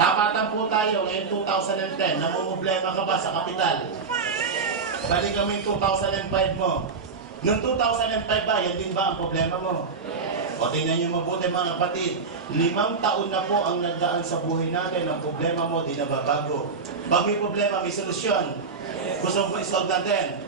Tapatan po tayo ngayon 2010. Namumblema ka ba sa kapital? Balik kami 2005 mo. Noong 2005 ba, yan din ba ang problema mo? O tingnan nyo mabuti mga kapatid, 5 taon na po ang nagdaan sa buhay natin. Ang problema mo, di nababago. Pag may problema, may solusyon. Gusto mo isolve natin?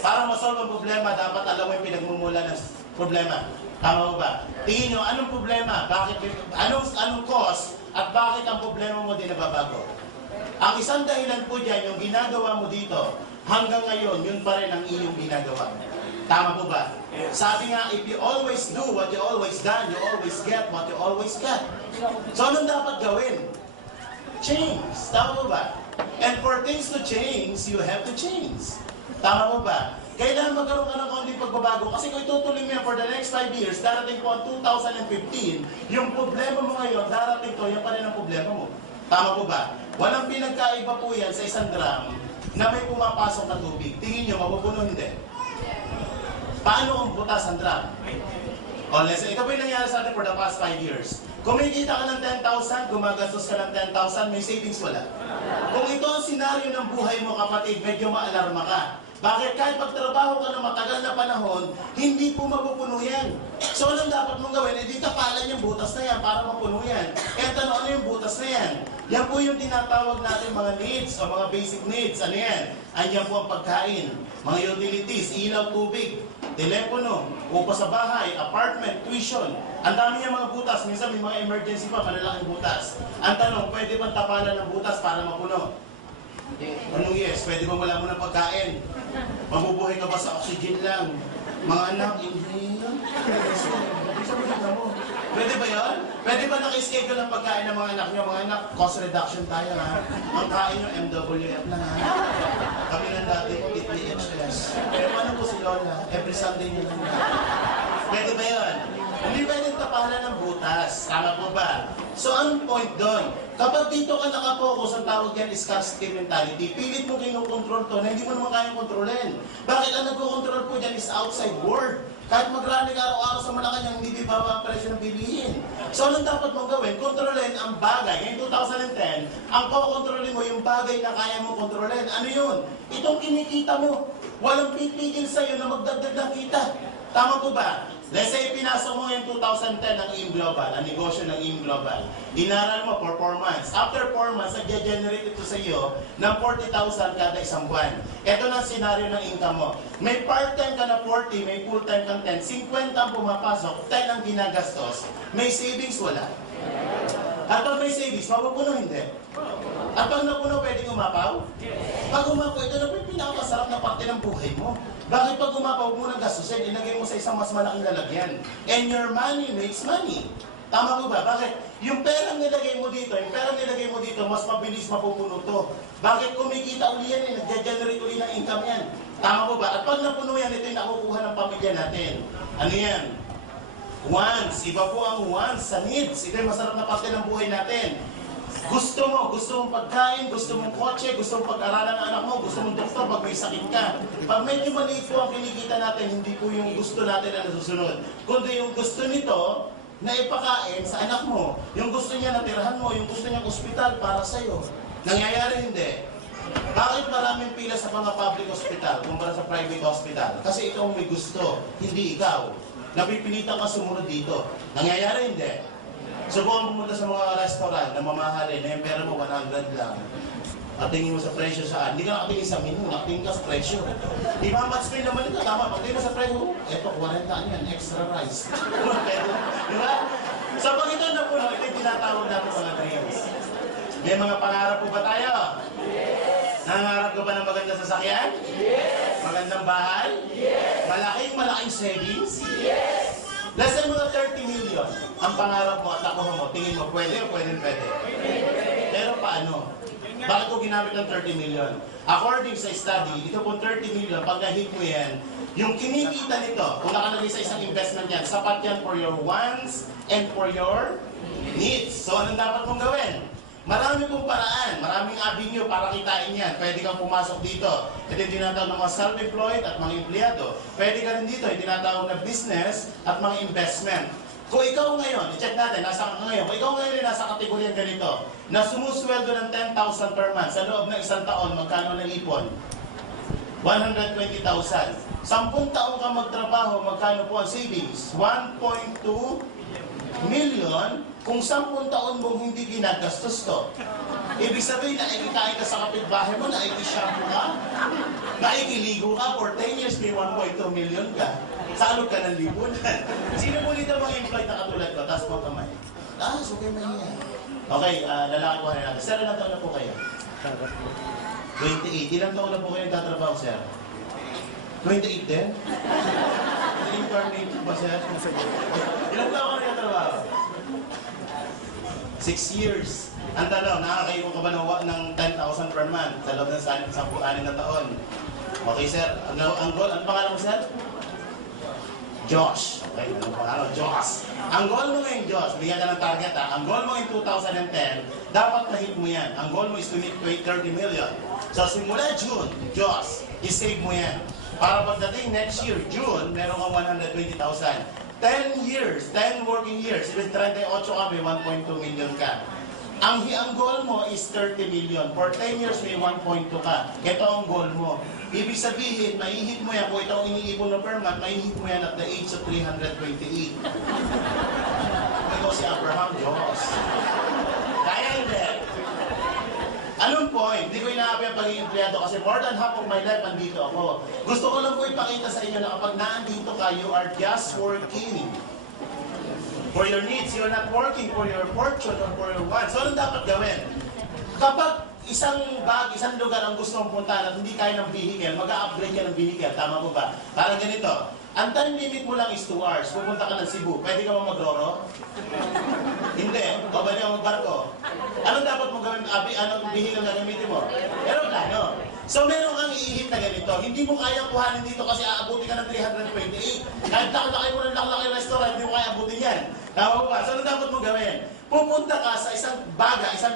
Para masolve ang problema, dapat alam mo yung pinagmumula ng problema. Tama mo ba? Tingin nyo, anong problema? Anong cause? At bakit ang problema mo di nababago? Ang isang dahilan po dyan, yung ginagawa mo dito, hanggang ngayon, yun pa rin ang iyong ginagawa. Tama po ba? Sabi nga, if you always do what you always done, you always get what you always get. So, anong dapat gawin? Change. Tama po ba? And for things to change, you have to change. Tama po ba? Kailangan magkaroon ka ng konting pagbabago. Kasi kung itutuloy mo yan for the next 5 years, darating po ang 2015, yung problema mo ngayon, darating to, yan pa rin ang problema mo. Tama po ba? Walang pinagkaiba po yan sa isang drum na may pumapasok na tubig. Tingin nyo, mapupuno hindi. Paano ang butas ang drum? O, listen, ito po yung nangyari sa atin for the past 5 years. Kumikita ka ng 10,000, gumagastos ka ng 10,000, may savings wala. Kung ito ang senaryo ng buhay mo, kapatid, medyo maalarma ka. Bakit? Kahit pagtrabaho ka ng matagal na panahon, hindi po mapupuno yan. So, anong dapat mong gawin? Di tapalan yung butas na yan para mapuno yan. Kaya tanong, ano yung butas na yan? Yan po yung tinatawag natin mga needs o mga basic needs. Ano yan? Andiyan po ang pagkain, mga utilities, ilaw, tubig, telepono, upo sa bahay, apartment, tuition. Ang dami niyang mga butas. Minsan may mga emergency pa, malalaking butas. Ang tanong, pwede bang tapalan ng butas para mapuno? Anong yes? Pwede ba wala mo ng pagkain? Mabubuhay ka ba sa oxygen lang? Mga anak, hindi. Pwede ba yun? Pwede ba naki-schedule ang pagkain ng mga anak nyo? Mga anak, cost reduction tayo ha. Ang kain nyo, MWF lang ha. Kami lang dati, PTHS. Pero ano po si Lola? Every Sunday nyo lang. Pwede ba yun? Hindi pwedeng tapalan ng butas. Tama po ba? So, ang point doon, kapag dito ka nakapokus, ang tawag yan is scarcity mentality, pilit mo kinukontrol to na hindi mo naman kayang kontrolin. Bakit ang nagkocontrol po dyan is outside world? Kahit magranig araw-araw sa Malacanang, hindi bibaba ang presyo ng bilihin. So, anong dapat mong gawin? Kontrolin ang bagay. Ngayon 2010, ang kukontrolin mo yung bagay na kaya mong kontrolin. Ano yun? Itong kinikita mo. Walang pipigil sa'yo na magdagdag ng kita. Tama po ba? Let's say, pinasok mo yung 2010 ng AIM Global, ang negosyo ng AIM Global. Inaral mo for 4 months. After 4 months, nag-generate ito sa iyo ng 40,000 kada isang buwan. Ito na ang senaryo ng income mo. May part-time ka na 40, may full-time kang 10. 50 ang pumapasok, 10 ang ginagastos. May savings, wala. At pag may savings, mapupuno hindi. At pag napuno, pwedeng umapaw? Pag umapaw, ito na po yung pinakamasarap na parte ng buhay mo. Bakit pag umapaw mo ng gastusin, ilagay mo sa isang mas malaking lalagyan? And your money makes money. Tama po ba? Bakit? Yung perang nilagay mo dito, mas mabilis mapupuno to. Bakit kumikita uli yan nag-generate uli ng income yan? Tama po ba? At pag napuno yan, ito yung nakukuha ng pamilya natin. Ano yan? Wants. Iba po ang wants sa needs. Ito yung masarap na parte ng buhay natin. Gusto mong pagkain, gusto mong kotse, gusto mong pag-aralan ng anak mo, gusto mong doktor pag may sakit ka. Pag medyo maliit po ang kinikita natin, hindi po yung gusto natin na nasusunod. Kundi yung gusto nito na ipakain sa anak mo. Yung gusto niya na tirahan mo, yung gusto niya ospital para sa'yo. Nangyayari hindi. Bakit maraming pila sa mga public hospital kumpara sa private hospital? Kasi ikaw may gusto, hindi ikaw. Napipilitan ka sumunod dito. Nangyayari hindi. Subukan pumunta sa mga restaurant na mamahalin, na yung pera mo 100 lang. At tingin mo sa presyo saan? Hindi ka nakatingin sa menu, nakatingin ka sa presyo. Di ba, match meal naman ito, tama. Pag tingin mo sa presyo, eto, 40 yan, extra rice. Di ba? So pag ito na po, ito yung tinatawag natin mga dreams. May mga pangarap po ba tayo? Yes! Nangarap ka ba ng magandang sasakyan? Yes! Magandang bahay? Yes! Malaking savings? Yes! Less than mga 30 million ang pangarap mo at nakuha mo. Tingin mo, pwede o pwede? Pero paano? Bakit ko ginamit ng 30 million? According sa study, ito po 30 million, pag na-hit mo yan, yung kinikita nito, kung nakalagay sa isang investment yan, sapat yan for your wants and for your needs. So, anong dapat mong gawin? Marami pong paraan, maraming avenue para kitain yan. Pwede kang pumasok dito. Ito yung tinatawag ng mga self-employed at mga empleyado. Pwede ka rin dito, yung tinatawag na business at mga investment. Kung ikaw ngayon, i-check natin, nasa ka ngayon, kung ikaw ngayon ay nasa kategoryang ganito, na sumusweldo ng 10,000 per month, sa loob ng isang taon, magkano ng ipon? 120,000. 10 taon ka magtrabaho, magkano po ang savings? 1.2 million kung 10 taon mong hindi ginagastos to. Ibig sabihin na ikikain ka sa kapitbahay mo, na ikishampoo ka, na ikiligo ka, for 10 years may 1.2 million ka. Salog ka ng lipunan. Sino po dito mga employed na katulad ko? Taas mo kamay. Okay, mahiya. Okay, lalaki po na natin. Sir, ilang taon na po kayo? 28. Ilang taon na po kayo nagtatrabaho, sir? 28 din? Incarnate ba, sir? Ilang taon ka nagtatrabaho? 6 years. Ang tanong, nakakayo ka ba ng 10,000 per month sa loob ng 10 na taon? Okay, sir. Ang goal, ano pangalan mo, sir? Josh. Okay, ano pangalan? Josh. Ang goal mo ngayon, Josh, bigyan ka ng target ha. Ang goal mo in 2010, dapat na-hit mo yan. Ang goal mo is to hit 30 million. So, simula June, Josh, i-save mo yan. Para pagdating next year, June, meron kang 120,000. 10 years, 10 working years, ibig 38 ka, may 1.2 million ka. Ang goal mo is 30 million. For 10 years, may 1.2 ka. Ito ang goal mo. Ibig sabihin, maihit mo yan. Kung ito ang iniipon na per month, maihit mo yan at the age of 328. Ito si Abraham, Diyos. Kaya hindi. Anong point? Hindi ko inaapi ang pagiging empleyado kasi more than half of my life andito ako. Gusto ko lang po ipakita sa inyo na kapag naandito ka, you are just working for your needs. You're not working for your fortune or for your wants. So, anong dapat gawin? Kapag isang lugar ang gusto mong puntahan at hindi kaya ng vehicle, mag-a-upgrade ka ng vehicle. Tama po ba? Parang ganito. Ang time limit mo lang is 2 hours. Pupunta ka ng Cebu. Pwede ka ba mag-roro? Hindi. O pwede ka mag-barko? Anong dapat mo gawin? Anong vehicle na gamitin mo? Aeroplano. So meron kang iihit na ganito. Hindi mo kaya kuhanin dito kasi aabuti ka ng 328. Kahit laki mo ng laki restaurant, hindi mo kaya abutin yan. Tama po ba? So ano dapat mo gawin? Pupunta ka sa isang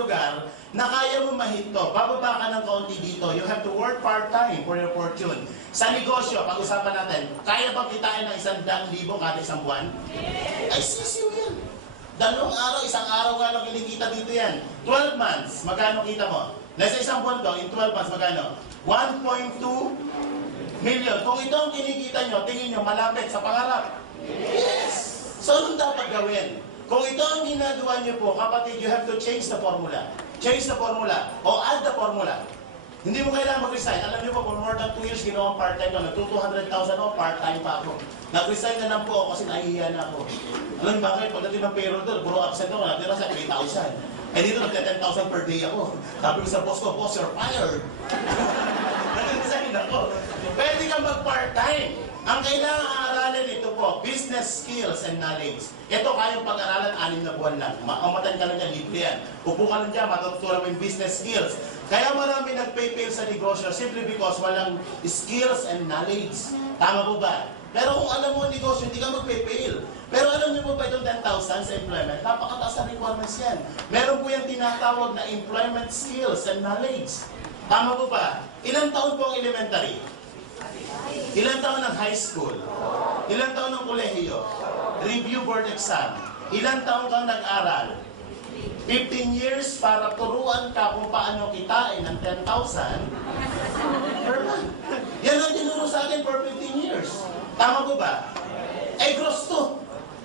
lugar na kaya mo mahito. Bababa ka ng kaunti dito. You have to work part-time for your fortune. Sa negosyo, pag-usapan natin, kaya bang kitain ng 100,000 kada isang buwan? Ay, sisiw yan. 2 araw, 1 araw nga lang kinikita dito yan. 12 months, magkano kita mo? Nasa isang buwan to, in 12 months, magkano? 1.2 million. Kung ito ang kinikita nyo, tingin nyo, malapit sa pangarap. Yes! So, anong dapat gawin? Kung ito ang ginagawa nyo po, kapatid, you have to change the formula. Change the formula. O add the formula. Hindi mo kailangan mag-resign. Alam niyo po, for more than 2 years, ginawang part-time ko. Nag-200,000 ako, part-time pa ako. Nag-resign na lang po ako kasi nahihiya na ako. Alam niyo bakit? Pagdating ng payroll doon, puro absent ako. Natira sa 3,000. Eh dito, nagka-10,000 per day ako. Sabi ko sa boss ko, boss, you're fired. Nag-resign ako. Pwede kang mag-part-time. Ang kailangan aralin ito po, business skills and knowledge. Ito kayang pag-aralan 6 na buwan lang. Makamatan ka lang yan, libre yan. Upo ka lang dyan, matutunan mo yung business skills. Kaya marami nag-pay-fail sa negosyo simply because walang skills and knowledge. Tama po ba? Pero kung alam mo ang negosyo, hindi ka mag-pay-fail. Pero alam niyo po ba itong 10,000 sa employment? Napakataas ang requirements yan. Meron po yung tinatawag na employment skills and knowledge. Tama po ba? Ilang taon po ang elementary? Ilang taon ng high school? Ilang taon ng kolehiyo? Review board exam. Ilang taon kang nag-aral? 15 years para turuan ka kung paano kitain ng 10,000 per month. Yan ang tinuro sa akin for 15 years. Tama po ba? Eh, gross to.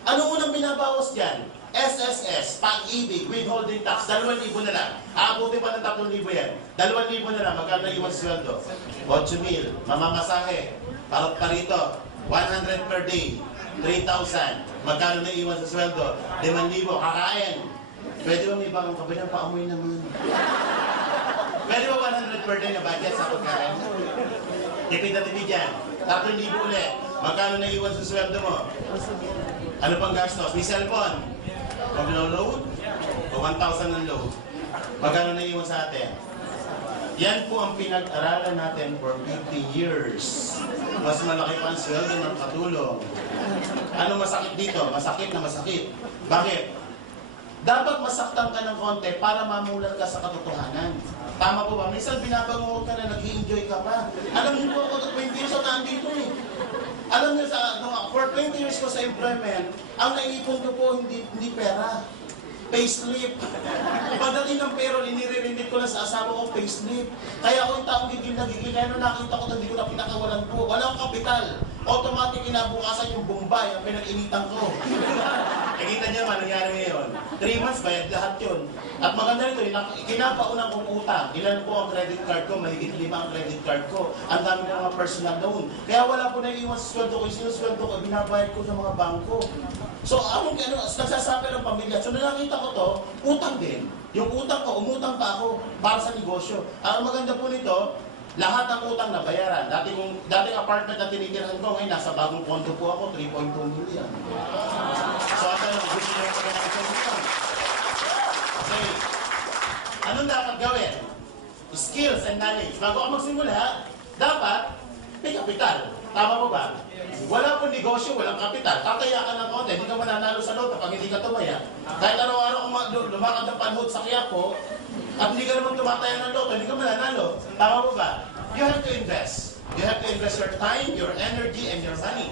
Ano unang binabawas dyan? SSS, pag-ibig, withholding tax, 2,000 na lang. Aabutin pa ng 3,000 yan. 2,000 na lang, magkano iwan sweldo? 8,000, mamamasahe, parito, 100 per day, 3,000. Magkano na iwan sa sweldo? 5,000, kakain. Pwede ba may bagong kabilang paamoy naman? Pwede ba 100 per day na budget sa pagkain? Tipid na tipid yan. 3,000 ulit. Magkano na iwan sa sweldo mo? Ano pang gastos? May cellphone. Mag-load? O 1,000 ng load? Magkano na iwan sa atin? Yan po ang pinag-aralan natin for 50 years. Mas malaki pa ang sweldo ng katulong. Ano masakit dito? Masakit na masakit. Bakit? Dapat masaktan ka ng konti para mamulat ka sa katotohanan. Tama po ba? Minsan binabangungot ka na nag-i-enjoy ka pa. Alam niyo po ako, 20 years ako nandito eh. Alam niyo, for 20 years ko sa employment, ang naiipon ko po hindi pera. Payslip. Pagdating ng payroll, inire-remit ko lang sa asawa ko, payslip. Kaya ako yung taong gigil na gigil. Kaya nung nakita ko, hindi ko na pinakawalan po. Wala akong kapital. Automatic kinabukasan yung Bombay, ang pinag-initan ko. Nakita niyo naman, nangyari ngayon. 3 months, bayad lahat yun. At maganda nito, kinapaunan kong utang. Ilan po ang credit card ko, mahigit 5 ang credit card ko. Ang dami ng mga personal loan. Kaya wala po naiiwan sa sweldo ko. Yung sinusweldo ko, binabayad ko sa mga bangko. So, nagsasabi ng pamilya. So, nakita ko to, utang din. Yung utang ko, umutang pa ako para sa negosyo. Ang maganda po nito, lahat ng utang na bayaran. Dating apartment na tinitirahan ko, ngayon nasa bagong kondo po ako, 3.2 million. So, ito lang, gusto nyo yung pagkakasyon nito. Okay. Anong dapat gawin? Skills and knowledge. Bago ka magsimula, dapat may kapital. Tama po ba? Wala pong negosyo, walang kapital. Tataya ka ng konti, hindi ka mananalo sa loto pag hindi ka tumaya. Kahit araw-araw kung lumakad ng panhod sa Quiapo, at hindi ka naman tumataya ng loto, hindi ka mananalo. Tama po ba? You have to invest. You have to invest your time, your energy, and your money.